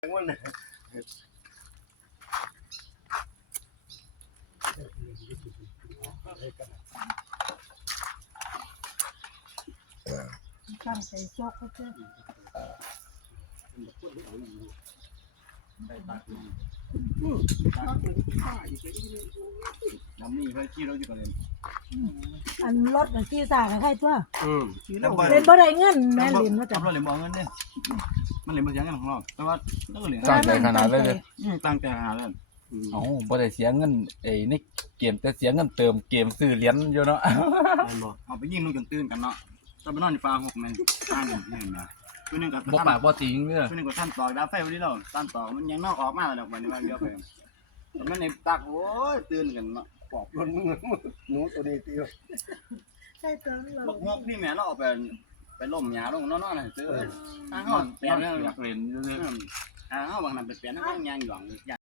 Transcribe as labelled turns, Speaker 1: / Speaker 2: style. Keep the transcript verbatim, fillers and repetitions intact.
Speaker 1: ตั้งใจโจ๊กก็เจ้า
Speaker 2: น้ำนี่เพื่อขี้เราอยู่กันเลย
Speaker 1: อันรถที่สาใครตัว
Speaker 2: อืม
Speaker 1: เล่นบ่ได้เงินแม่ลินว่า
Speaker 2: จั
Speaker 1: จ้ะ
Speaker 2: บเราเหรียญบอกเงินเนี่ยมันเหรียญมาเสียเงินของเราแต่ว่าเราเหรียญ
Speaker 3: ตั้งใจขนาดเลยเลย
Speaker 2: ตั้งใจขนาดนั้น
Speaker 3: เอ้าบ่ได้เสียเงินไอ้ในเกมแต่เสียเงินเติมเกมซื้อเหรียญอยู่เนาะ
Speaker 2: เอาไปยิงลูกจนตื่นกันเนาะจะไปนอนในป่าหกมันตั้งอย่างนี้นะตัวนึงกับ
Speaker 3: บ่ปากบ่ติงเด้อ
Speaker 2: ตัวนึงกับท่านต่อดาวไฟวันนี้เราท่านต่อมันยังนอกออกมาแล้ววันนี้วันเดียวไปแต่มันในตักโอ้ยตื่นกันเนาะปอบล้นมือหนูตัวนี้ตี
Speaker 1: ใช่ตัวเรา
Speaker 2: บอกงอกพี่แม่เราเอาไปไปล่มหยาลงนอนๆน่ะซื้อทางห้องเปลี่ยนเรื่อง
Speaker 3: อยากเล่นอยู่เลย
Speaker 2: ทางห้องบางนั้นไปเปลี่ยนทางห้องยางหย่อง